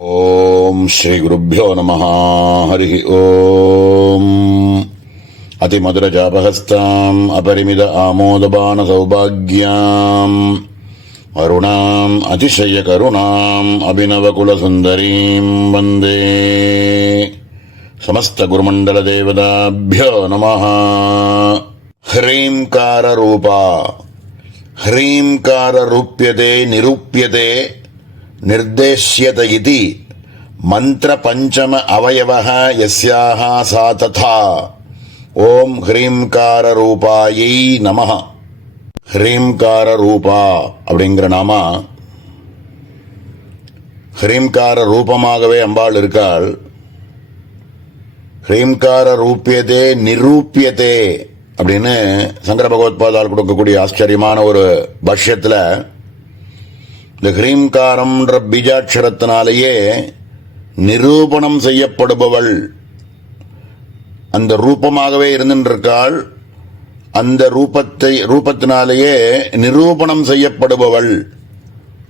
ओम श्री गुरुभ्यो नमः हरि ओम अतिमधुर जापहस्ताम् अपरिमित आमोदबान सौभाग्याम् अरुणाम् अतिशय करुणाम् अभिनव कुल सुंदरीम् वंदे समस्त गुरुमंडल देवताभ्यो नमः। ह्रींकार रूपा ह्रींकार रूप्यते निरूप्यते निर्देश्यत इति मंत्र पंचम अवयवः यस्याः सा तथा। ओम ह्रींकार रूपायै नमः। ह्रींकार रूपा அப்படிங்கிற நாம ह्रींकार ரூபமாகவே அம்பாள் இருக்காள். ह्रींकार ரூப்யதே நிரூப்யதே அப்படின்னு சங்கர பகவத்பாதால் கொடுக்கக்கூடிய ஆச்சரியமான ஒரு பாஷ்யத்தில் இந்த ஹ்ரீம்காரம்ன்ற பீஜாட்சரத்தினாலேயே நிரூபணம் செய்யப்படுபவள், அந்த ரூபமாகவே இருந்திருக்காள், அந்த ரூபத்தினாலேயே நிரூபணம் செய்யப்படுபவள்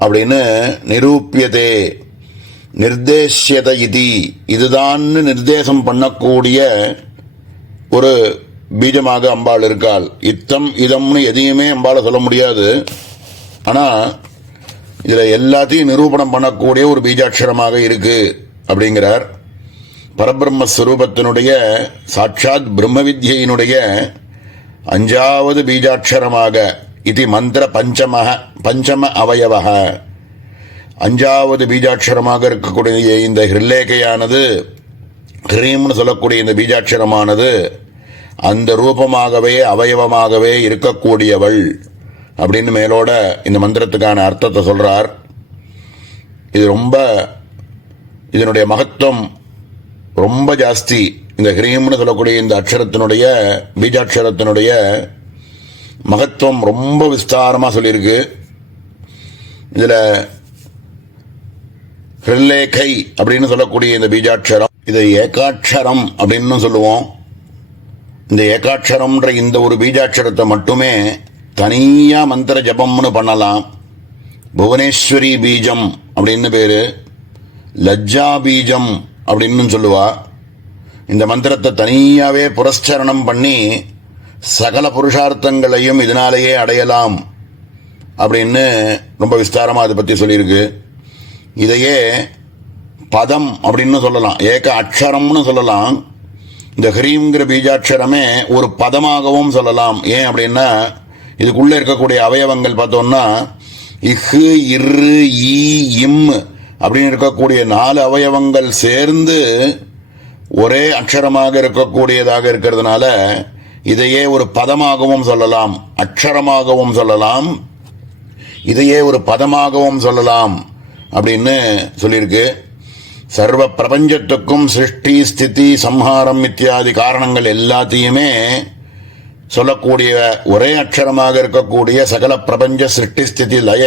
அப்படின்னு நிரூபியதே நிர்தேஷ்யத இதி இதுதான் நிர்தேசம் பண்ணக்கூடிய ஒரு பீஜமாக அம்பாள் இருக்காள். இத்தம் இதம்னு எதையுமே அம்பாளை சொல்ல முடியாது. ஆனால் இதில் எல்லாத்தையும் நிரூபணம் பண்ணக்கூடிய ஒரு பீஜாட்சரமாக இருக்கு அப்படிங்கிறார். பரபிரம்மஸ்வரூபத்தினுடைய சாட்சாத் பிரம்ம வித்யினுடைய 5வது பீஜாட்சரமாக இது மந்திர பஞ்சம அவயவ 5வது பீஜாட்சரமாக இருக்கக்கூடிய இந்த ஹிருல்லேகையானது, ஹ்ரீம்னு சொல்லக்கூடிய இந்த பீஜாட்சரமானது அந்த ரூபமாகவே அவயவமாகவே இருக்கக்கூடியவள் அப்படின்னு மேலோட இந்த மந்திரத்துக்கான அர்த்தத்தை சொல்றார். இது இதனுடைய மகத்துவம் ரொம்ப ஜாஸ்தி. இந்த ஹ்ரீம்னு சொல்லக்கூடிய இந்த அக்ஷரத்தினுடைய பீஜாட்சரத்தினுடைய மகத்துவம் ரொம்ப விஸ்தாரமா சொல்லியிருக்கு. இதுல ஹிருல்லேகை அப்படின்னு சொல்லக்கூடிய இந்த பீஜாட்சரம், இதை ஏகாட்சரம் அப்படின்னு சொல்லுவோம். இந்த ஏகாட்சரம்ன்ற இந்த ஒரு பீஜாட்சரத்தை மட்டுமே தனியா மந்திர ஜபம்னு பண்ணலாம். புவனேஸ்வரி பீஜம் அப்படின்னு பேரு, லஜ்ஜா பீஜம் அப்படின்னு சொல்லுவா. இந்த மந்திரத்தை தனியாவே புரஸ்சரணம் பண்ணி சகல புருஷார்த்தங்களையும் இதனாலேயே அடையலாம் அப்படின்னு ரொம்ப விஸ்தாரமா அதை பத்தி சொல்லியிருக்கு. இதையே பதம் அப்படின்னு சொல்லலாம், ஏக அக்ஷரம்னு சொல்லலாம். இந்த ஹ்ரீம்ங்கிற பீஜாட்சரமே ஒரு பதமாகவும் சொல்லலாம். ஏன் அப்படின்னா இதுக்குள்ள இருக்கக்கூடிய அவயவங்கள் பார்த்தோம்னா இஹ் இரு ஈ இம் அப்படின்னு இருக்கக்கூடிய 4 அவயவங்கள் சேர்ந்து ஒரே அக்ஷரமாக இருக்கக்கூடியதாக இருக்கிறதுனால இதையே ஒரு பதமாகவும் சொல்லலாம், அக்ஷரமாகவும் சொல்லலாம், இதையே ஒரு பதமாகவும் சொல்லலாம் அப்படின்னு சொல்லியிருக்கு. சர்வ பிரபஞ்சத்துக்கும் சிருஷ்டி ஸ்திதி சம்ஹாரம் இத்தியாதி காரணங்கள் எல்லாத்தையுமே சொல்லக்கூடிய ஒரே அக்ஷரமாக இருக்கக்கூடிய சகல பிரபஞ்ச சிருஷ்டி ஸ்திதி லய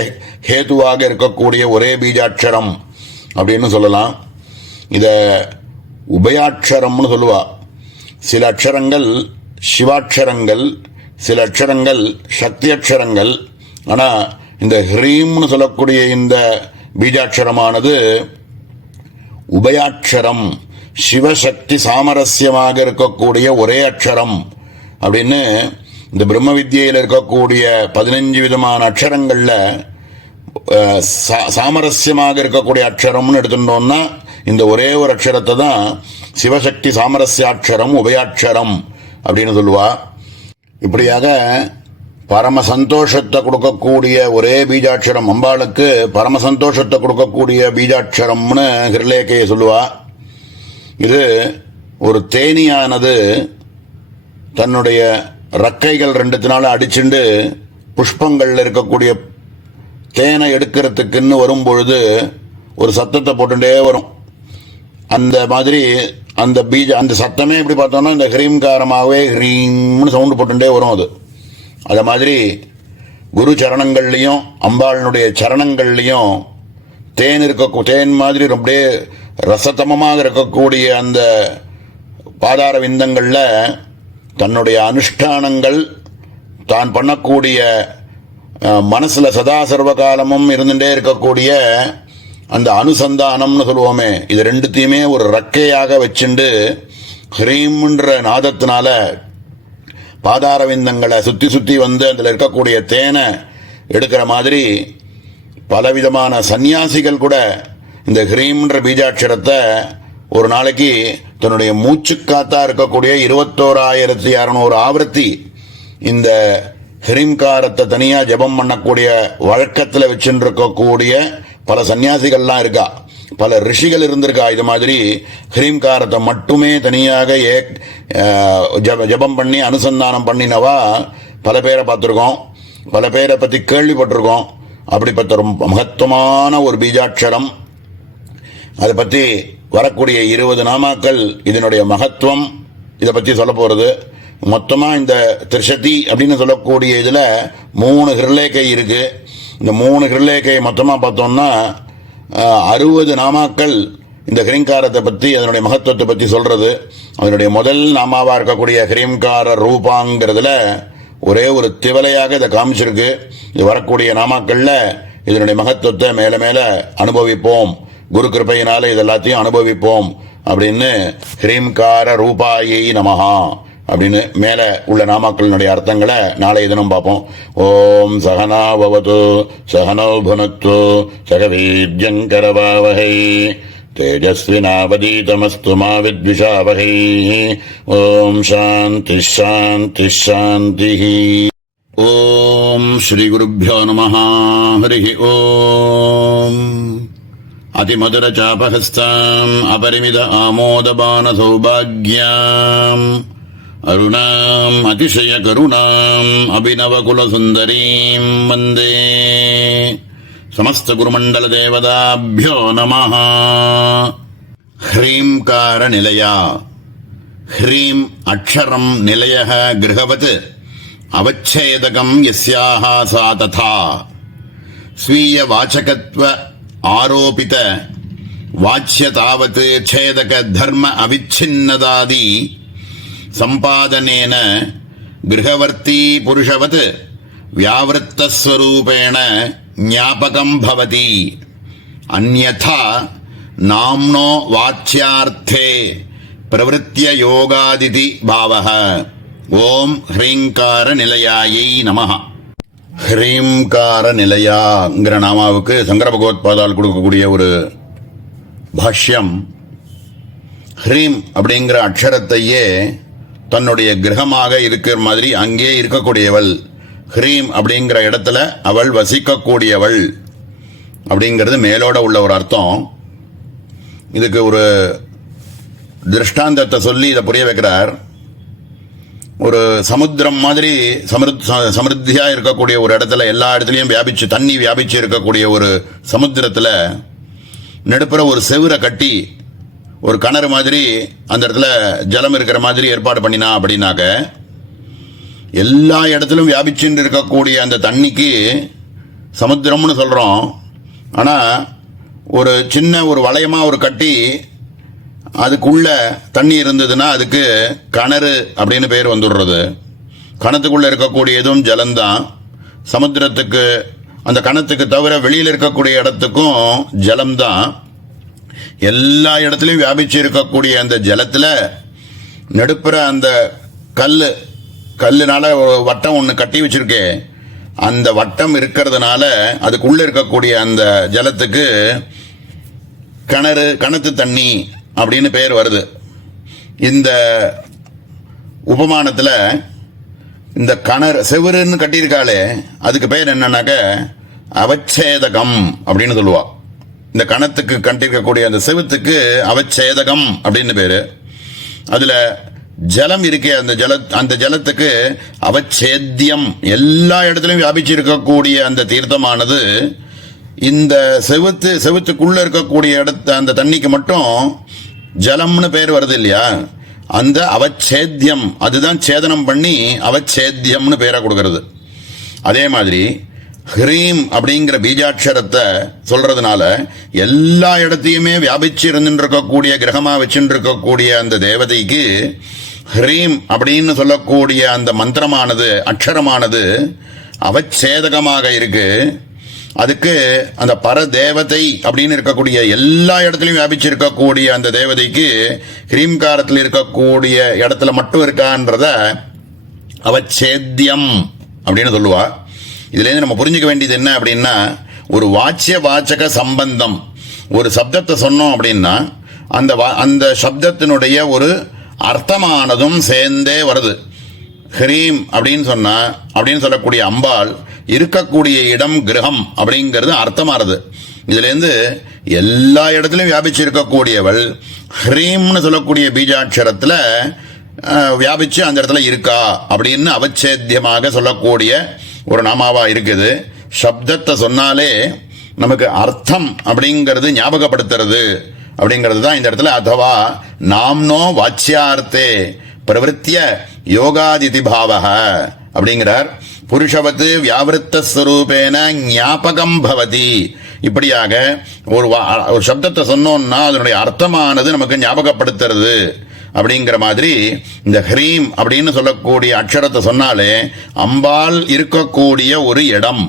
ஹேதுவாக இருக்கக்கூடிய ஒரே பீஜாட்சரம் அப்படின்னு சொல்லலாம். இத உபயாட்சரம்னு சொல்லுவா. சில அக்ஷரங்கள் சிவாட்சரங்கள், சில அக்ஷரங்கள் சக்தி அக்ஷரங்கள். ஆனா இந்த ஹ்ரீம்னு சொல்லக்கூடிய இந்த பீஜாட்சரமானது உபயாட்சரம், சிவசக்தி சாமரஸ்யமாக இருக்கக்கூடிய ஒரே அக்ஷரம் அப்படின்னு இந்த பிரம்ம வித்யில இருக்கக்கூடிய 15 விதமான அக்ஷரங்கள்ல சாமரஸ்யமாக இருக்கக்கூடிய அக்ஷரம்னு எடுத்துட்டோம்னா இந்த ஒரே ஒரு அக்ஷரத்தை தான் சிவசக்தி சாமரஸ்யாட்சரம் உபயாட்சரம் அப்படின்னு சொல்லுவா. இப்படியாக பரம சந்தோஷத்தை கொடுக்கக்கூடிய ஒரே பீஜாட்சரம், அம்பாளுக்கு பரம சந்தோஷத்தை கொடுக்கக்கூடிய பீஜாட்சரம்னு ஹிருல்லேகையை சொல்லுவா. இது ஒரு தேனியானது தன்னுடைய ரக்கைகள் 2 அடிச்சுண்டு புஷ்பங்கள்ல இருக்கக்கூடிய தேனை எடுக்கிறதுக்குன்னு வரும் பொழுது ஒரு சத்தத்தை போட்டுட்டே வரும். அந்த மாதிரி அந்த சத்தமே எப்படி பார்த்தோம்னா இந்த ஹ்ரீம்காரமாகவே ஹ்ரீம்னு சவுண்டு போட்டுட்டே வரும். அது மாதிரி குரு சரணங்கள்லையும் அம்பாளுடைய சரணங்கள்லையும் தேன் மாதிரி ரொம்ப ரசதமமாக இருக்கக்கூடிய அந்த பாதார விந்தங்கள்ல தன்னுடைய அனுஷ்டானங்கள் தான் பண்ணக்கூடிய மனசுல சதா சர்வகாலமும் இருந்துட்டே இருக்கக்கூடிய அந்த அனுசந்தானம்னு சொல்லுவோமே, இது ரெண்டுத்தையுமே ஒரு ரக்கையாக வச்சுண்டு ஹ்ரீம்ன்ற நாதத்தினால பாதாரவிந்தங்களை சுற்றி சுற்றி வந்து அதில் இருக்கக்கூடிய தேனை எடுக்கிற மாதிரி பலவிதமான சந்நியாசிகள் கூட இந்த ஹ்ரீம்ன்ற பீஜாட்சரத்தை ஒரு நாளைக்கு தன்னுடைய மூச்சுக்காத்தா இருக்கக்கூடிய 21,600 ஆவர்த்தி இந்த ஹ்ரீம்காரத்தை தனியாக ஜபம் பண்ணக்கூடிய வழக்கத்தில் வச்சுட்டு இருக்கக்கூடிய பல சன்னியாசிகள்லாம் இருக்கா, பல ரிஷிகள் இருந்திருக்கா. இது மாதிரி ஹ்ரீம்காரத்தை மட்டுமே தனியாக ஜபம் பண்ணி அனுசந்தானம் பண்ணினவா பல பேரை பார்த்துருக்கோம், பல பேரை பற்றி கேள்விப்பட்டிருக்கோம். அப்படிப்பட்ட ரொம்ப மகத்துவமான ஒரு பீஜாட்சரம், அதை பற்றி வரக்கூடிய 20 நாமாக்கள், இதனுடைய மகத்துவம், இதை பற்றி சொல்ல போகிறது. மொத்தமாக இந்த திரிசதி அப்படின்னு சொல்லக்கூடிய இதில் 3 ஹிருலேகை இருக்கு. இந்த 3 ஹிருலேகை மொத்தமாக பார்த்தோம்னா 60 நாமாக்கள் இந்த ஹ்ரீங்காரத்தை பற்றி, அதனுடைய மகத்துவத்தை பற்றி சொல்றது. அதனுடைய முதல் நாமாவாக இருக்கக்கூடிய ஹ்ரீங்கார ரூபாங்கிறதுல ஒரே ஒரு திவலையாக இதை காமிச்சிருக்கு. இது வரக்கூடிய நாமாக்கள்ல இதனுடைய மகத்துவத்தை மேல மேல அனுபவிப்போம், குரு கிருபையினால இது எல்லாத்தையும் அனுபவிப்போம் அப்படின்னு ஹ்ரீம்கார ரூபாயை நமஹா அப்படின்னு மேல உள்ள நாமாக்களினுடைய அர்த்தங்களை நாளைய தினம் பார்ப்போம். ஓம் சகனா பவது சகனோ புனக்து சகவீர்யங்கரவாவஹை தேஜஸ்வினாவதீதமஸ்து மா வித்விஷாவஹை. ஓம் சாந்தி சாந்தி சாந்தி. ஓம் ஸ்ரீ குருभ्यो நமः. ஹரி ஓம். அதிமதுர சாபஹஸ்தாம் அபரிமித ஆமோதபான சௌபாக்யாம் அருணாம் அதிசய கருணாம் அபிநவகுல சுந்தரீம் வந்தே. சமஸ்த குருமண்டல தேவதாभ्यो நமः. ஹ்ரீம்கார நிலையா. ஹ்ரீம் அக்ஷரம் நிலையः கிருஹவத் அவச்சேதகம் யஸ்யாஹ சா ததா. ஸ்வீய வாச்சகத்வ ஆரோபித வாச்யதாவத் ಛೇದಕ தர்ம அவிச்சின்னதாதி சம்பாதனேன கிருஹவர்த்தி புருஷவத் வியாவೃத்தஸ்வரூபேண ஞாபகம் பவதி. அந்யதா நாம்னோ வாச்யார்த்தே பிரவருத்திய யோகாதிதி பாவः. ஓம் ஹ்ரீங்கார நிலையாயை நமः. ஹ்ரீம்கார நிலையாங்கிற நாமாவுக்கு சங்கர பகவத்பாதால் கொடுக்கக்கூடிய ஒரு பாஷ்யம், ஹ்ரீம் அப்படிங்கிற அக்ஷரத்தையே தன்னுடைய கிரகமாக இருக்கிற மாதிரி அங்கே இருக்கக்கூடியவள், ஹ்ரீம் அப்படிங்கிற இடத்துல அவள் வசிக்கக்கூடியவள் அப்படிங்கிறது மேலோட உள்ள ஒரு அர்த்தம். இதுக்கு ஒரு திருஷ்டாந்தத்தை சொல்லி இதை புரிய வைக்கிறார். ஒரு சமுத்திரம் மாதிரி சமிருத்தியா இருக்கக்கூடிய ஒரு இடத்துல, எல்லா இடத்துலையும் வியாபிச்சு தண்ணி வியாபிச்சு இருக்கக்கூடிய ஒரு சமுத்திரத்தில் நடுப்புற ஒரு செவுரை கட்டி ஒரு கிணறு மாதிரி அந்த இடத்துல ஜலம் இருக்கிற மாதிரி ஏற்பாடு பண்ணினா அப்படின்னாக்க, எல்லா இடத்திலும் வியாபிச்சுன்னு இருக்கக்கூடிய அந்த தண்ணிக்கு சமுத்திரம்னு சொல்கிறோம். ஆனால் ஒரு சின்ன ஒரு வளையமாக ஒரு கட்டி அதுக்குள்ள தண்ணி இருந்ததுன்னா அதுக்கு கிணறு அப்படின்னு பேர் வந்துடுறது. கணத்துக்குள்ள இருக்கக்கூடியதும் ஜலம்தான். சமுத்திரத்துக்கு அந்த கணத்துக்கு தவிர வெளியில் இருக்கக்கூடிய இடத்துக்கும் ஜலம்தான். எல்லா இடத்துலையும் வியாபிச்சு இருக்கக்கூடிய அந்த ஜலத்தில் நடுப்புற அந்த கல்லுனால வட்டம் ஒன்று கட்டி வச்சிருக்கே, அந்த வட்டம் இருக்கிறதுனால அதுக்குள்ள இருக்கக்கூடிய அந்த ஜலத்துக்கு கிணத்து தண்ணி அப்படின்னு பெயர் வருது. இந்த உபமானத்தில் இந்த செவுருன்னு கட்டியிருக்காளே அதுக்கு பெயர் என்னன்னாக்க அவச்சேதகம் அப்படின்னு சொல்லுவா. இந்த கணத்துக்கு கட்டிருக்கக்கூடிய அந்த செவுத்துக்கு அவச்சேதகம் அப்படின்னு பேரு. அதுல ஜலம் இருக்கே, அந்த ஜலத்துக்கு அவச்சேத்தியம். எல்லா இடத்துலையும் வியாபிச்சு இருக்கக்கூடிய அந்த தீர்த்தமானது இந்த செவுத்துக்குள்ள இருக்கக்கூடிய அந்த தண்ணிக்கு மட்டும் ஜலம்னு பேர் வருது இல்லையா, அந்த அவச்சேத்தியம் அதுதான் சேதனம் பண்ணி அவச்சேத்தியம்னு பேரை கொடுக்கறது. அதே மாதிரி ஹ்ரீம் அப்படிங்கிற பீஜாட்சரத்தை சொல்றதுனால எல்லா இடத்தையுமே வியாபிச்சு இருந்துருக்கக்கூடிய கிரகமா வச்சுட்டு இருக்கக்கூடிய அந்த தேவதைக்கு ஹ்ரீம் அப்படின்னு சொல்லக்கூடிய அந்த மந்திரமானது அக்ஷரமானது அவச்சேதகமாக இருக்கு. அதுக்கு அந்த பரதேவதை அப்படின்னு இருக்கக்கூடிய எல்லா இடத்துலையும் வியாபிச்சு இருக்கக்கூடிய அந்த தேவதைக்கு ஹ்ரீம்காரத்தில் இருக்கக்கூடிய இடத்துல மட்டும் இருக்கான்றத அவச்சேத்தியம் அப்படின்னு சொல்லுவா. இதுலேருந்து நம்ம புரிஞ்சுக்க வேண்டியது என்ன அப்படின்னா, ஒரு வாச்சிய வாச்சக சம்பந்தம், ஒரு சப்தத்தை சொன்னோம் அப்படின்னா அந்த சப்தத்தினுடைய ஒரு அர்த்தமானதும் சேர்ந்தே வருது. ஹ்ரீம் அப்படின்னு சொல்லக்கூடிய அம்பாள் இருக்கக்கூடிய இடம் கிரகம் அப்படிங்கிறது அர்த்தமானது. இதுலேருந்து எல்லா இடத்துலையும் வியாபிச்சு இருக்கக்கூடியவள் ஹ்ரீம்னு சொல்லக்கூடிய பீஜாட்சரத்தில் வியாபிச்சு அந்த இடத்துல இருக்கா அப்படின்னு அவச்சேத்தியமாக சொல்லக்கூடிய ஒரு நாமாவா இருக்குது. சப்தத்தை சொன்னாலே நமக்கு அர்த்தம் அப்படிங்கிறது ஞாபகப்படுத்துறது அப்படிங்கிறது தான் இந்த இடத்துல. அதுவா நாம்னோ வாச்சியார்த்தே பிரவருத்திய யோகாதிதி பாவக அப்படிங்கிறார். புருஷவத்து வியாவிருத்த ஸ்வரூபேன ஞாபகம் பவதி. இப்படியாக ஒரு சப்தத்தை சொன்னோம்னா அதனுடைய அர்த்தமானது நமக்கு ஞாபகப்படுத்துறது அப்படிங்கிற மாதிரி இந்த ஹ்ரீம் அப்படின்னு சொல்லக்கூடிய அக்ஷரத்தை சொன்னாலே அம்பாள் இருக்கக்கூடிய ஒரு இடம்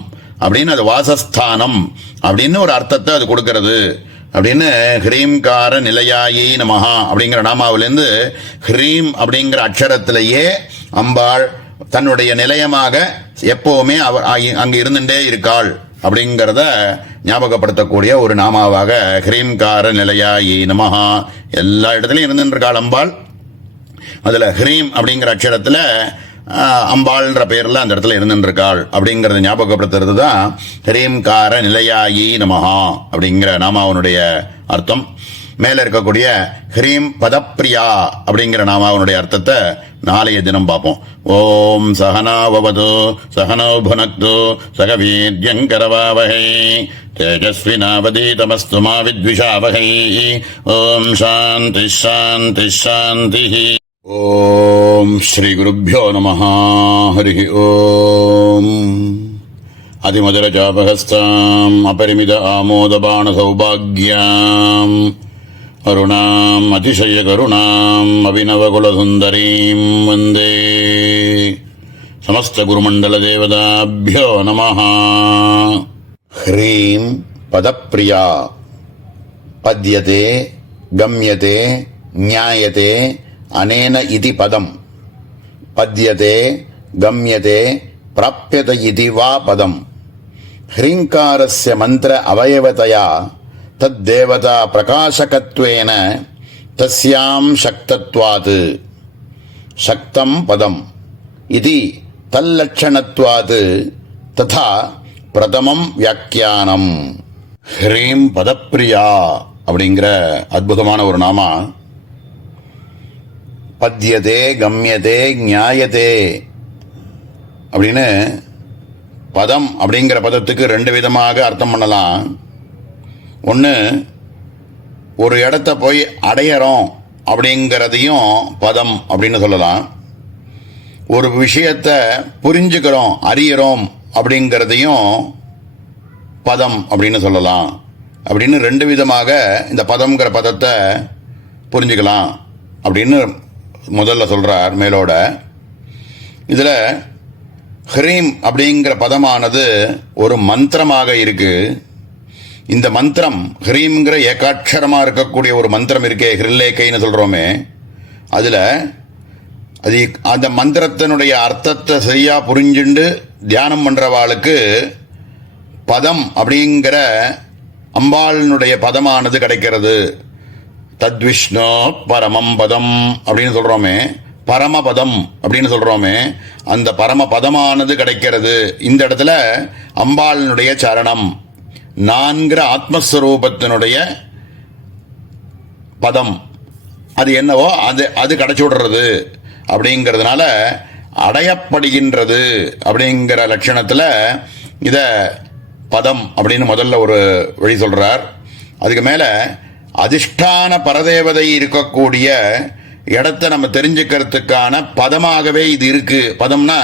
அப்படின்னு, அது வாசஸ்தானம் அப்படின்னு ஒரு அர்த்தத்தை அது கொடுக்கிறது அப்படின்னு. ஹ்ரீம்கார நிலையாயி நமஹா அப்படிங்கிற நாமாவிலேருந்து ஹ்ரீம் அப்படிங்கிற அக்ஷரத்திலேயே அம்பாள் தன்னுடைய நிலையமாக எப்பவுமே அங்கு இருந்துட்டே இருக்காள் அப்படிங்கிறத ஞாபகப்படுத்தக்கூடிய ஒரு நாமாவாக ஹ்ரீம்கார நிலையாயி நமஹா. எல்லா இடத்துலையும் இருந்துருக்காள் அம்பாள். அதுல ஹ்ரீம் அப்படிங்கிற அக்ஷரத்துல அம்பாள்ன்ற பெயர்ல அந்த இடத்துல இருந்துருக்காள் அப்படிங்கறத ஞாபகப்படுத்துறது தான் ஹ்ரீம்கார நிலையாயி நமஹா அப்படிங்கிற நாமாவனுடைய அர்த்தம். மேல இருக்கக்கூடிய ஹ்ரீம் பதப்பிரியா அப்படிங்கிற நாமாவனுடைய அர்த்தத்தை நாளைய தினம் பார்ப்போம். ஓம் சகனாவது சகனோ புனக்து சக வீர்யங்கரவாவஹை தேஜஸ்வினாவதீதமஸ்து மா வித்விஷாவஹை. ஓம் சாந்தி சாந்தி சாந்தி. ஓம் ஸ்ரீ குருப்யோ நமஹ. ஹரி ஓம். அதிமதுரஜாபஹஸ்தாம் அபரிமித ஆமோதபான சௌபாக்யாம் அருணாம் அதிசய கருணாம் அபிநவகுலசுந்தரீம் வந்தே. சமஸ்த குருமண்டல தேவதாபியோ நமஹ. ஹ்ரீம் பதப்பிரியா பத்யதே கம்யதே ஞாயதே அனேன இதி பதம். பத்யதே கம்யதே பிராப்யத இதி வா பதம். ஹ்ரீங்காரஸ்ய மந்திர அவயவதயா தத்தேவதா பிரகாசகத்வேன தஸ்யாம் சக்தத்வாத் சக்தம் பதம் இதி தல்லட்சணத்வாத் ததா பிரதமம் வியாக்கியானம். ஹ்ரீம் பதப்பிரியா அப்படிங்கிற அற்புதமான ஒரு நாமா. பத்யதே கம்யதே ஞாயதே அப்படின்னு பதம் அப்படிங்கிற பதத்துக்கு ரெண்டு விதமாக அர்த்தம் பண்ணலாம். ஒன்று, ஒரு இடத்த போய் அடையறோம் அப்படிங்கிறதையும் பதம் அப்படின்னு சொல்லலாம். ஒரு விஷயத்தை புரிஞ்சுக்கிறோம் அறியறோம் அப்படிங்கிறதையும் பதம் அப்படின்னு சொல்லலாம். அப்படின்னு ரெண்டு விதமாக இந்த பதம்ங்கிற பதத்தை புரிஞ்சுக்கலாம் அப்படின்னு முதல்ல சொல்றார் மேலோட. இதில் ஹ்ரீம் அப்படிங்கிற பதமானது ஒரு மந்திரமாக இருக்கு. இந்த மந்திரம் ஹ்ரீம்ங்கிற ஏகாட்சரமாக இருக்கக்கூடிய ஒரு மந்திரம் இருக்கே, ஹிருல்லேக்கைன்னு சொல்கிறோமே, அதில் அது அந்த மந்திரத்தினுடைய அர்த்தத்தை சரியா புரிஞ்சுண்டு தியானம் பண்ணுறவாளுக்கு பதம் அப்படிங்கிற அம்பாளினுடைய பதமானது கிடைக்கிறது. தத்விஷ்ணு பரமம் பதம் அப்படின்னு சொல்கிறோமே, பரமபதம் அப்படின்னு சொல்கிறோமே, அந்த பரமபதமானது கிடைக்கிறது. இந்த இடத்துல அம்பாளினுடைய சரணம் நான்கிற ஆத்மஸ்வரூபத்தினுடைய பதம் அது என்னவோ அது கிடைச்சி விடுறது அப்படிங்கிறதுனால அடையப்படுகின்றது அப்படிங்கிற லட்சணத்தில் இதை பதம் அப்படின்னு முதல்ல ஒரு வழி சொல்றார். அதுக்கு மேலே அதிஷ்டான பரதேவதை இருக்கக்கூடிய இடத்தை நம்ம தெரிஞ்சுக்கிறதுக்கான பதமாகவே இது இருக்கு. பதம்னா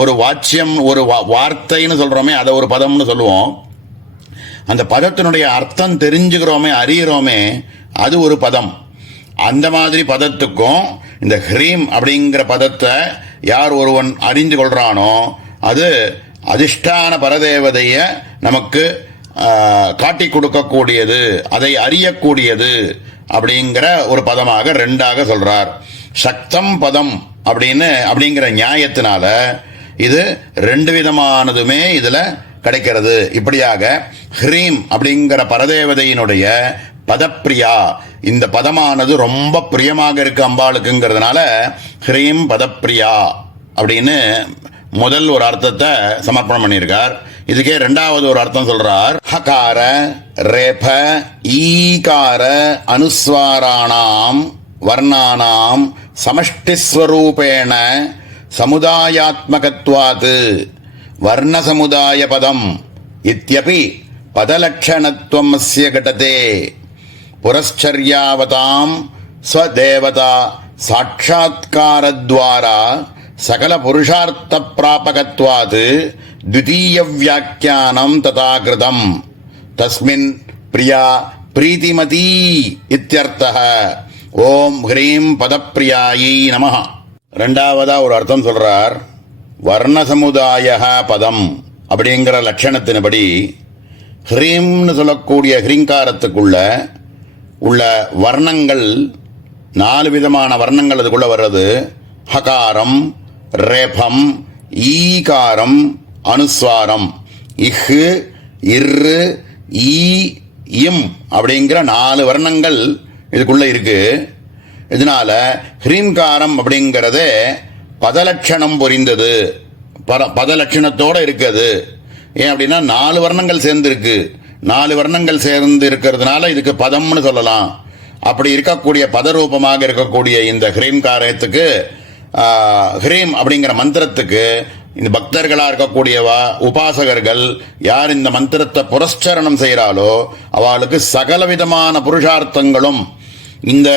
ஒரு வாச்சியம், ஒரு வார்த்தைன்னு சொல்றோமே, அதை ஒரு பதம்னு சொல்லுவோம். அந்த பதத்தினுடைய அர்த்தம் தெரிஞ்சுக்கிறோமே, அறிகிறோமே, அது ஒரு பதம். அந்த மாதிரி பதத்துக்கும் இந்த ஹ்ரீம் அப்படிங்கிற பதத்தை யார் ஒருவன் அறிந்து கொள்றானோ அது அதிஷ்டான பரதேவதைய நமக்கு காட்டி கொடுக்கக்கூடியது, அதை அறியக்கூடியது அப்படிங்கிற ஒரு பதமாக ரெண்டாக சொல்றார். சக்தம் பதம் அப்படிங்கிற நியாயத்தினால இது ரெண்டு விதமானதுமே இதுல கிடைக்கிறது. இப்படியாக ஹ்ரீம் அப்படிங்கிற பரதேவதையினுடைய பதப்பிரியா, இந்த பதமானது ரொம்ப பிரியமாக இருக்கு அம்பாளுக்குங்கிறதுனால ஹ்ரீம் பதப்பிரியா அப்படின்னு முதல் ஒரு அர்த்தத்தை சமர்ப்பணம் பண்ணியிருக்கார். இதுக்கே ரெண்டாவது ஒரு அர்த்தம் சொல்றார். ஹகார ரேப ஈகார அனுஸ்வாராணாம் வர்ணானாம் சமஷ்டிஸ்வரூபேண சமுதாயாத்மகத்வாத் வர்ணசமுதாய பதம் இத்யபி பதலட்சணத்வமஸ்ய கடதே புரஸ்சர்யாவதாம் ஸ்வதேவதா சாட்சாத்காரத்வாரா சகல புருஷார்த்த பிராபகத்வாத் த்விதீய வியாக்கியானம் ததா கிருதம் தஸ்மின் பிரியா பிரீதிமதி இத்யர்த்தः. ஓம் ஹ்ரீம் பதப்பிரியாயை நமஹ. ரெண்டாவதா ஒரு அர்த்தம் சொல்றார். வர்ணசமுதாய பதம் அப்படிங்கிற லட்சணத்தின்படி ஹ்ரீம்னு சொல்லக்கூடிய ஹ்ரீங்காரத்துக்குள்ள உள்ள வர்ணங்கள் 4 விதமான வர்ணங்கள் அதுக்குள்ள வர்றது. ஹகாரம், ரேபம், ஈகாரம், அனுஸ்வாரம். இஹ், இர்ரு, ஈ, இம் அப்படிங்கிற 4 வர்ணங்கள் இதுக்குள்ள இருக்கு. இதனால ஹ்ரீம்காரம் அப்படிங்கிறதே பதலட்சணம் பொரிந்தது, பதலட்சணத்தோட இருக்குது. ஏன் அப்படின்னா 4 வர்ணங்கள் சேர்ந்து இருக்கு. 4 வர்ணங்கள் சேர்ந்து இருக்கிறதுனால இதுக்கு பதம்னு சொல்லலாம். அப்படி இருக்கக்கூடிய பதரூபமாக இருக்கக்கூடிய இந்த ஹ்ரீம்காரத்துக்கு, ஹ்ரீம் அப்படிங்கிற மந்திரத்துக்கு இந்த பக்தர்களா இருக்கக்கூடியவா உபாசகர்கள் யார் இந்த மந்திரத்தை புரஸ்சரணம் செய்கிறாளோ அவளுக்கு சகலவிதமான புருஷார்த்தங்களும் இந்த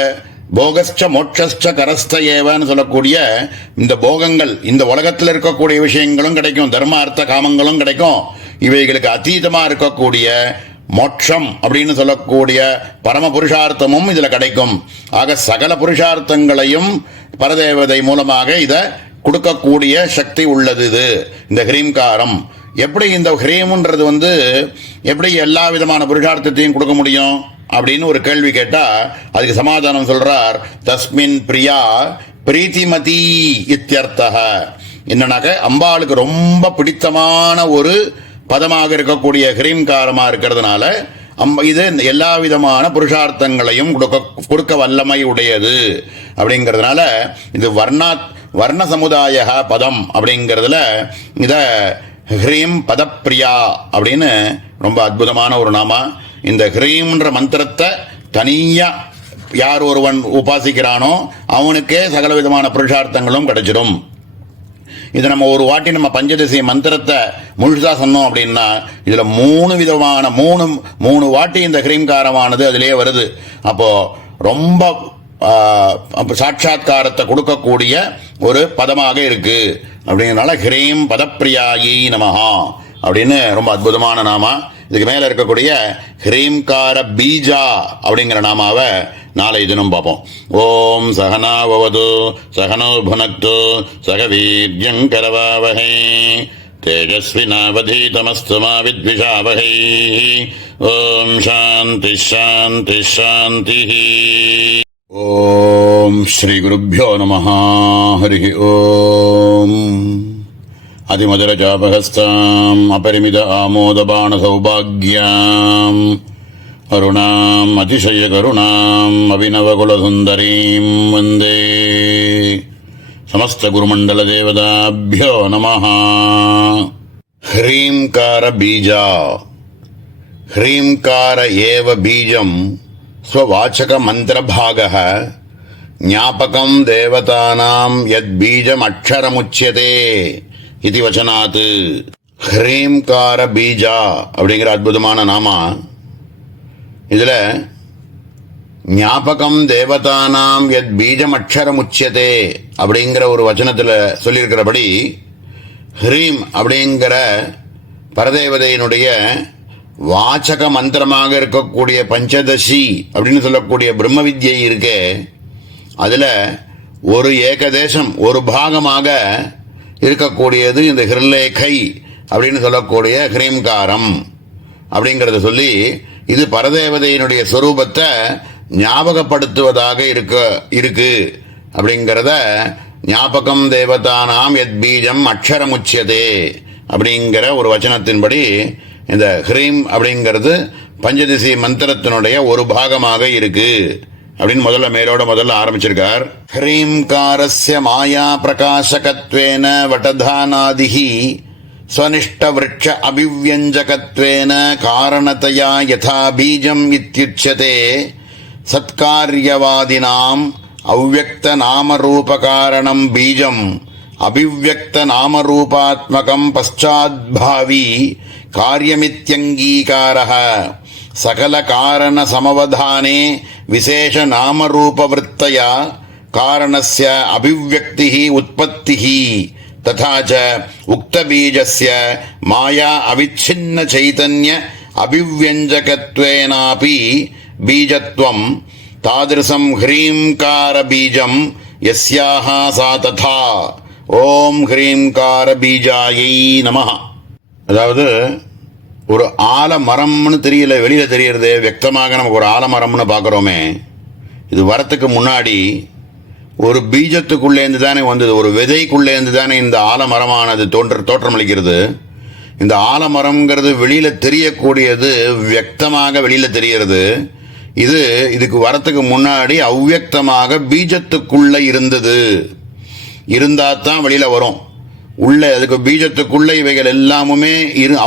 போகஸ்ச மோட்சஸ்ச கரஸ்த ஏவன்னு சொல்லக்கூடிய இந்த போகங்கள், இந்த உலகத்தில் இருக்கக்கூடிய விஷயங்களும் கிடைக்கும், தர்ம அர்த்த காமங்களும் கிடைக்கும். இவைகளுக்கு அதீதமா இருக்கக்கூடிய மோட்சம் அப்படின்னு சொல்லக்கூடிய பரம புருஷார்த்தமும் இதுல கிடைக்கும். ஆக சகல புருஷார்த்தங்களையும் பரதேவதை மூலமாக இதை கொடுக்கக்கூடிய சக்தி உள்ளது இது இந்த ஹ்ரீம்காரம். எப்படி இந்த ஹ்ரீம்ன்றது எப்படி எல்லா விதமான புருஷார்த்தத்தையும் கொடுக்க முடியும் அப்படின்னு ஒரு கேள்வி கேட்டா அதுக்கு சமாதானம் சொல்றார். தஸ்மின் பிரியா பிரீத்திமதி இத்யர்த்தः. என்னன்னாக்க அம்பாளுக்கு ரொம்ப பிடித்தமான ஒரு பதமாக இருக்கக்கூடிய ஹ்ரீம்காரமா இருக்கிறதுனால இது எல்லா விதமான புருஷார்த்தங்களையும் கொடுக்க வல்லமை உடையது. அப்படிங்கிறதுனால இது வர்ண சமுதாய பதம் அப்படிங்கிறதுல இத ஹ்ரீம் பதப்பிரியா அப்படின்னு ரொம்ப அற்புதமான ஒரு நாமா. இந்த ஹ்ரீம்ன்ற மந்திரத்தை தனியா யார் ஒருவன் உபாசிக்கிறானோ அவனுக்கே சகல விதமான புருஷார்த்தங்களும் கிடைச்சிடும். இதை நம்ம ஒரு வாட்டி நம்ம பஞ்சதசி மந்திரத்தை முழுசா சொன்னோம் அப்படின்னா இதுல 3 விதமான 3 வாட்டி இந்த ஹ்ரீம்காரமானது அதிலே வருது. அப்போ ரொம்ப சாட்சாத்காரத்தை கொடுக்கக்கூடிய ஒரு பதமாக இருக்கு. அப்படிங்கிறதுனால ஹ்ரீம் பதப்பிரியாயி நமஹா அப்படின்னு ரொம்ப அற்புதமான நாமா. இதுக்கு மேல இருக்கக்கூடிய ஹ்ரீம்கார பீஜா அப்படிங்கிற நாமாவை நாளை தினம் பார்ப்போம். ஓம் சகனாவது சகனோ புனக்து சக வீர்யங்கரவாவஹை தேஜஸ்வினாவதீதமஸ்து மா வித்விஷாவஹை. ஓம் சாந்தி சாந்தி சாந்தி. ஓம் ஸ்ரீ குருப்யோ நமஹ. ஹரி ஓம். அதிமதுர ஜாபகஸ்தாம் அபரிமித ஆமோதபான சௌபாக்யாம் அருணாம் அதிசய கருணாம் அபிநவகுலசுந்தரீம் வந்தே. சமஸ்த குருமண்டல தேவதாபியோ நமஹ. ஹ்ரீம்கார பீஜா. ஹ்ரீம்கார ஏவ பீஜம் ஸ்வவாச்சக மந்திரபாகः ஞாபகம் தேவதானாம் யத் பீஜம் அக்ஷரமுச்யதே இது வச்சனாத். ஹ்ரீம்கார பீஜா அப்படிங்கிற அற்புதமான நாமா. இதுல ஞாபகம் தேவதானாம் யத் பீஜம் அக்ஷரமுச்யதே அப்படிங்கிற ஒரு வச்சனத்துல சொல்லியிருக்கிறபடி ஹ்ரீம் அப்படிங்கிற பரதேவதையினுடைய வாச்சக மந்திரமாக இருக்கக்கூடிய பஞ்சதசி அப்படின்னு சொல்லக்கூடிய பிரம்ம வித்யை இருக்கே, அதுல ஒரு ஏகதேசம் ஒரு பாகமாக இருக்கக்கூடியது இந்த ஹிருலேகை அப்படின்னு சொல்லக்கூடிய ஹ்ரீம்காரம் அப்படிங்கிறத சொல்லி இது பரதேவதையினுடைய சொரூபத்தை ஞாபகப்படுத்துவதாக இருக்கு அப்படிங்கிறத ஞாபகம் தேவதானாம் எத் பீஜம் அக்ஷரமுச்சியதே அப்படிங்கிற ஒரு வச்சனத்தின்படி இந்த ஹ்ரீம் அப்படிங்கிறது பஞ்சதிசி மந்திரத்தினுடைய ஒரு பாகமாக இருக்கு அப்படின்னு முதல்ல ஆரம்பிச்சிருக்கார். ஹ்ரீம்காரஸ்ய மாயா பிரகாசகத்வேன வடதானாதிஹி ஸ்வனிஷ்ட விருட்ச அபிவ்யஞ்சகத்வேன காரணதயா யதா பீஜம் இத்யுச்யதே சத்காரியவாதினாம் அவ்யக்த நாமரூபகாரணம் பீஜம் அபிவ்யக்த நாமரூபாத்மகம் பశ్చాத்பாவி காரியமித்யங்கீகாரः சகல காரண சமவதானே விசேஷ நாமரூபவృత్తயா காரணஸ்ய அபிவ்யக்திः உற்பத்திः ததா ச உக்தபீஜஸ்ய மாயா அவிச்சின்ன சைதன்ய அபிவ்யஞ்சகத்வேனாபி பீஜத்வம் தாதிருசம் ஹ்ரீம்கார பீஜம் யஸ்யாஹ சா ததா. ஓம் ஹ்ரீம்கார பீஜாயை நமஹ. அதாவது ஒரு ஆலமரம்னு தெரியல, வெளியில தெரியறது வியக்தமாக நமக்கு ஒரு ஆலமரம்னு பார்க்குறோமே, இது வரத்துக்கு முன்னாடி ஒரு பீஜத்துக்குள்ளேருந்து தானே வந்தது, ஒரு விதைக்குள்ளேருந்து தானே இந்த ஆலமரமானது தோற்றமளிக்கிறது. இந்த ஆலமரம்ங்கிறது வெளியில தெரியக்கூடியது வியக்தமாக வெளியில தெரியறது. இதுக்கு வரத்துக்கு முன்னாடி அவ்வியக்தமாக பீஜத்துக்குள்ள இருந்தது, இருந்தா தான் வெளியில வரும். உள்ள அதுக்கு பீஜத்துக்குள்ள இவைகள் எல்லாமுமே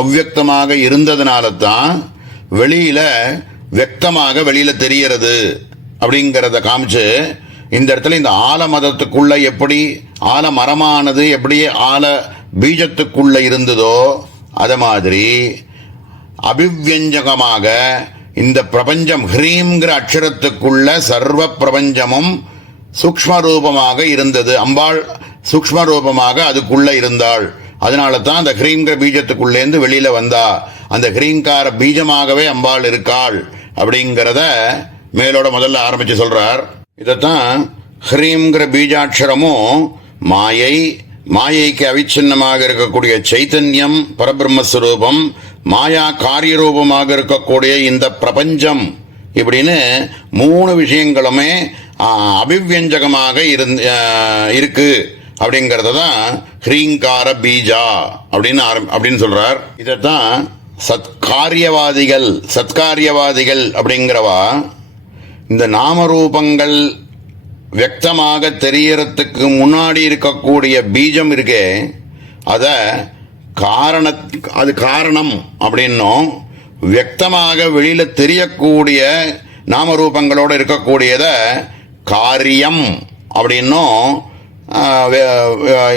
அவ்வியக்தமாக இருந்ததுனால தான் வெளியில வியக்தமாக வெளியில தெரியறது அப்படிங்கிறத காமிச்சு இந்த இடத்துல இந்த ஆலமரத்துக்குள்ள எப்படி ஆலமரமானது எப்படி ஆல பீஜத்துக்குள்ள இருந்ததோ அத மாதிரி அபிவ்யஞ்சகமாக இந்த பிரபஞ்சம் ஹ்ரீம்ங்கிற அக்ஷரத்துக்குள்ள சர்வ பிரபஞ்சமும் சூக்ஷ்ம ரூபமாக இருந்தது. அம்பாள் சூக்ஷ்ம ரூபமாக அதுக்குள்ள இருந்தாள். அதனால தான் அந்த ஹ்ரீம்ங்கிற பீஜத்துக்குள்ளேருந்து வெளியில வந்தா. அந்த ஹ்ரீங்கார பீஜமாகவே அம்பாள் இருக்காள் அப்படிங்கிறத மேலோட முதல்ல ஆரம்பிச்சு சொல்றார். இதத்தான் ஹ்ரீம்ங்கிற பீஜாட்சரமும் மாயைக்கு அவிச்சின்னமாக இருக்கக்கூடிய சைத்தன்யம் பரபிரம்மஸ்வரூபம், மாயா காரிய ரூபமாக இருக்கக்கூடிய இந்த பிரபஞ்சம் இப்படின்னு மூணு விஷயங்களுமே அபிவ்யஞ்சகமாக இருக்கு அப்படிங்கறத தான் ஹ்ரீங்கார பீஜா அப்படின்னு சொல்றார். இதத்தான் சத்காரியவாதிகள் அப்படிங்கிறவா இந்த நாமரூபங்கள் வியக்தமாக தெரியறதுக்கு முன்னாடி இருக்கக்கூடிய பீஜம் இருக்கே அது காரணம் அப்படின்னும், வியக்தமாக வெளியில தெரியக்கூடிய நாமரூபங்களோட இருக்கக்கூடியத காரியம் அப்படின்னும்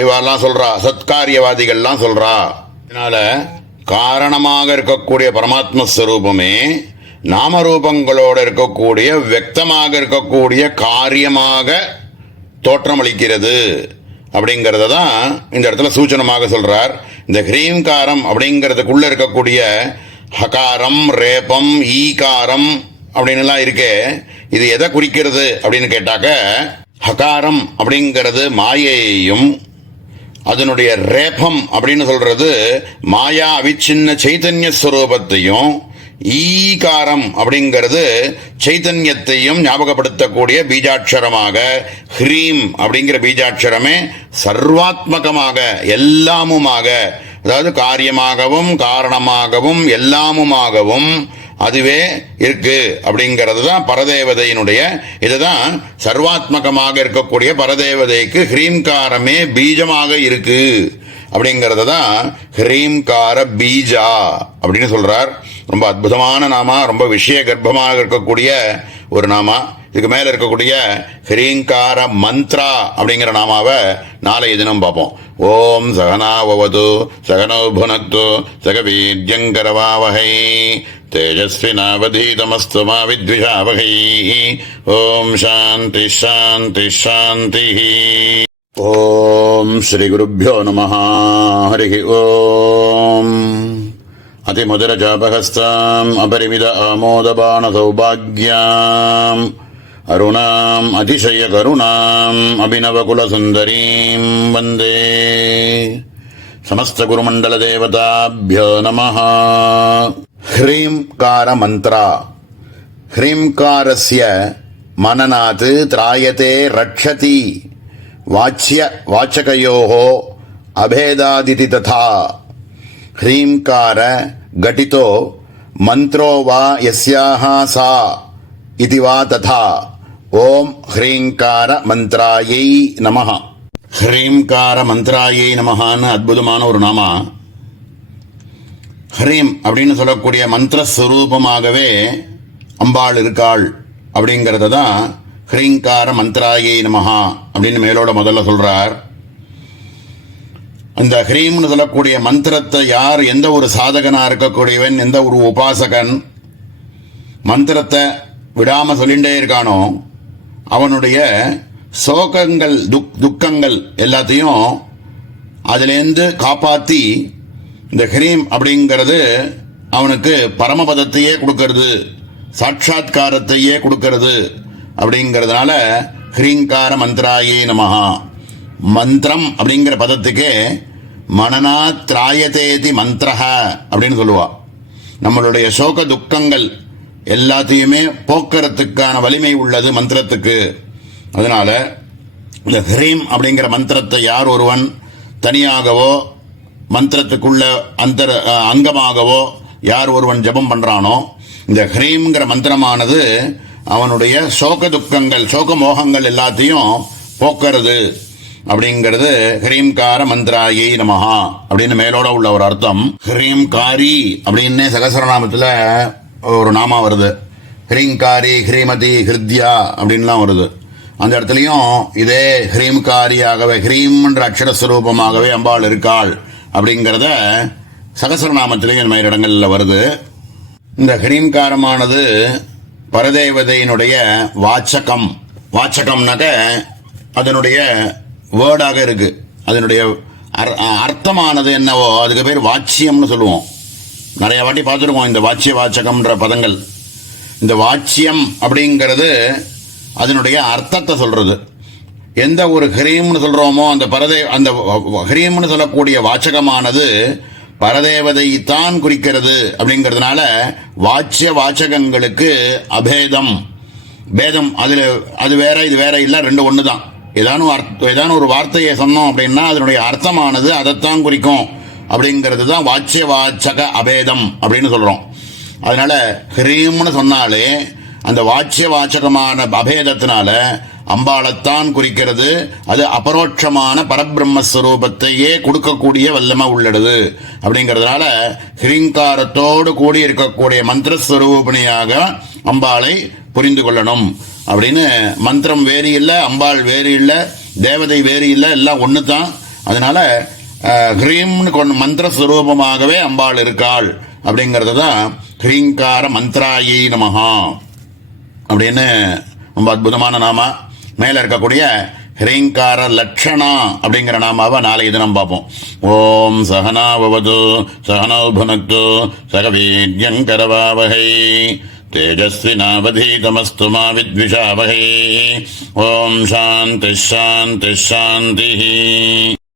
இவெல்லாம் சொல்றா, சத்காரியவாதிகள்லாம் சொல்றா. அதனால காரணமாக இருக்கக்கூடிய பரமாத்மஸ்வரூபமே நாமரூபங்களோட இருக்கக்கூடிய வியக்தமாக இருக்கக்கூடிய காரியமாக தோற்றமளிக்கிறது அப்படிங்கறத தான் இந்த இடத்துல சூச்சனமாக சொல்றார். இந்த ஹ்ரீம்காரம் அப்படிங்கிறதுக்குள்ள இருக்கக்கூடிய ஹகாரம், ரேபம், ஈகாரம் அப்படின்னு இருக்கே, இது எதை குறிக்கிறது அப்படின்னு கேட்டாக்க, ஹகாரம் அப்படிங்கிறது மாயையையும், அதனுடைய ரேபம் அப்படின்னு சொல்றது மாயா அவிச்சின்ன சைதன்ய ஸ்வரூபத்தையும், ஈகாரம் அப்படிங்கிறது சைதன்யத்தையும் ஞாபகப்படுத்தக்கூடிய பீஜாட்சரமாக ஹ்ரீம் அப்படிங்கிற பீஜாட்சரமே சர்வாத்மகமாக எல்லாமுமாக, அதாவது காரியமாகவும் காரணமாகவும் எல்லாமுமாகவும் அதுவே இருக்கு அப்படிங்கிறது தான் பரதேவதையினுடைய. இதுதான் சர்வாத்மகமாக இருக்கக்கூடிய பரதேவதைக்கு ஹ்ரீம்காரமே பீஜமாக இருக்கு அப்படிங்கறத தான் ஹ்ரீம்கார பீஜா அப்படின்னு சொல்றார். ரொம்ப அற்புதமான நாமா, ரொம்ப விஷய கர்ப்பமாக இருக்கக்கூடிய ஒரு நாமா. இதுக்கு மேல இருக்கக்கூடிய ஹ்ரீங்கார மந்த்ரா அப்படிங்கிற நாமாவை நாளைய தினம் பார்ப்போம். ஓம் சகனாவது சகனோ புனக்து சகவீர்யங்கரவாவகை தேஜஸ்வினாவதீதமஸ்து மா வித்விஷாவகை. ஓம் சாந்தி சாந்தி சாந்தி. ஓம் ஸ்ரீ குருभ्यो நமः. ஹரி ஓம். அதிமதுரஜாபஹஸ்தாம் அபரிமித ஆமோதபான சௌபாக்யாம் அருணாம் அதிசய கருணாம் அபிநவகுல சுந்தரீம் வந்தே समस्तगुरुमण्डलदेवताभ्यो नमः। ह्रींकार मन्त्र। ह्रींकारस्य मननात् त्रायते रक्षति वाचकयोः अभेदादिति तथा। ह्रींकार घटितो मंत्रो वा यस्याः सा इति वा तथा। ओम ह्रींकार मंत्रायै नमः। ह्रींकार मंत्रायै நமஹான்னு அற்புதமான ஒரு நாமா. ஹ்ரீம் அப்படின்னு சொல்லக்கூடிய மந்திர ஸ்வரூபமாகவே அம்பாள் இருக்காள் அப்படிங்கிறத தான் ஹ்ரீங்கார மந்திராயை நமஹா அப்படின்னு மேலோட முதல்ல சொல்றார். அந்த ஹ்ரீம்னு சொல்லக்கூடிய மந்திரத்தை யார், எந்த ஒரு சாதகனா இருக்கக்கூடியவன், எந்த ஒரு உபாசகன் மந்திரத்தை விடாம சொல்லிண்டே இருக்கானோ அவனுடைய சோகங்கள் துக்கங்கள் எல்லாத்தையும் அதிலேருந்து காப்பாற்றி இந்த ஹ்ரீம் அப்படிங்கிறது அவனுக்கு பரமபதத்தையே கொடுக்கறது, சாட்சாத்காரத்தையே கொடுக்கறது. அப்படிங்கிறதுனால ஹ்ரீங்கார மந்திராயே நமஹா. மந்திரம் அப்படிங்கிற பதத்துக்கு மனநாத்ராயதேதி மந்திரஹ அப்படின்னு சொல்லுவா. நம்மளுடைய சோக துக்கங்கள் எல்லாத்தையுமே போக்குறதுக்கான வலிமை உள்ளது மந்திரத்துக்கு. அதனால இந்த ஹ்ரீம் அப்படிங்கிற மந்திரத்தை யார் ஒருவன் தனியாகவோ மந்திரத்துக்குள்ள அங்கமாகவோ யார் ஒருவன் ஜபம் பண்றானோ இந்த ஹ்ரீம்ங்கிற மந்திரமானது அவனுடைய சோக துக்கங்கள் சோக மோகங்கள் எல்லாத்தையும் போக்குறது அப்படிங்கிறது ஹ்ரீம்கார மந்திராயை நமஹா அப்படின்னு மேலோட உள்ள ஒரு அர்த்தம். ஹ்ரீம்காரி அப்படின்னு சகசரநாமத்தில் ஒரு நாமா வருது. ஹ்ரீங்காரி, ஹ்ரீமதி, ஹிருத்யா அப்படின்லாம் வருது. அந்த இடத்துலையும் இதே ஹ்ரீம்காரியாகவே ஹ்ரீம்ன்ற அக்ஷரஸ்வரூபமாகவே அம்பாள் இருக்காள் அப்படிங்கிறத சகசரநாமத்திலையும் இந்த மாதிரி இடங்களில் வருது. இந்த ஹ்ரீம்காரமானது பரதேவதையினுடைய வாச்சகம். வாச்சகம்னாக்க அதனுடைய வேர்டாக இருக்கு. அதனுடைய அர்த்தமானது என்னவோ அதுக்கு பேர் வாச்சியம்னு சொல்லுவோம். நிறைய வாட்டி பார்த்துருக்கோம் இந்த வாச்சகம்ன்ற பதங்கள். இந்த வாச்சியம் அப்படிங்கிறது அதனுடைய அர்த்தத்தை சொல்றது. எந்த ஒரு ஹ்ரீம்னு சொல்றோமோ அந்த அந்த ஹ்ரீம்னு சொல்லக்கூடிய வாச்சகமானது பரதேவதை தான் குறிக்கிறது. அப்படிங்கிறதுனால வாச்சகங்களுக்கு அபேதம் பேதம் அது வேற இது வேற இல்லை, ரெண்டு ஒன்று தான். ஏதான ஒரு வார்த்தையை சொன்னோம் அப்படின்னா அதனுடைய அர்த்தமானது அதைத்தான் குறிக்கும். அப்படிங்கிறது தான் வாச்சக அபேதம் அப்படின்னு சொல்றோம். அதனால ஹ்ரீம்னு சொன்னாலே அந்த வாச்சகமான அபேதத்தினால அம்பாளைத்தான் குறிக்கிறது. அது அபரோட்சமான பரபிரம்மஸ்வரூபத்தையே கொடுக்கக்கூடிய வல்லமை உள்ளது. அப்படிங்கிறதுனால ஹ்ரீங்காரத்தோடு கூடி இருக்கக்கூடிய மந்திரஸ்வரூபிணியாக அம்பாளை புரிந்து கொள்ளணும். அப்படின்னு மந்திரம் வேறு இல்லை, அம்பாள் வேறு இல்லை, தேவதை வேறு இல்லை, எல்லாம் ஒன்று தான். அதனால ஹ்ரீம்னு கொண்டு மந்திர ஸ்வரூபமாகவே அம்பாள் இருக்காள். அப்படிங்கிறது தான் ஹ்ரீங்கார மந்திராயை நமஹா அப்படின்னு ரொம்ப அற்புதமான நாமா. மேல இருக்கக்கூடிய ஹ்ரீங்கார லட்சணா அப்படிங்கிற நாமாவை நாளைக்கு தினம் பார்ப்போம். ஓம் சகனா பவது சகனோ புனக்து சகவீர்யங்கரவாவஹை தேஜஸ்வினாவதீதமஸ்து மா வித்விஷாவஹை. ஓம் சாந்தி சாந்தி சாந்தி.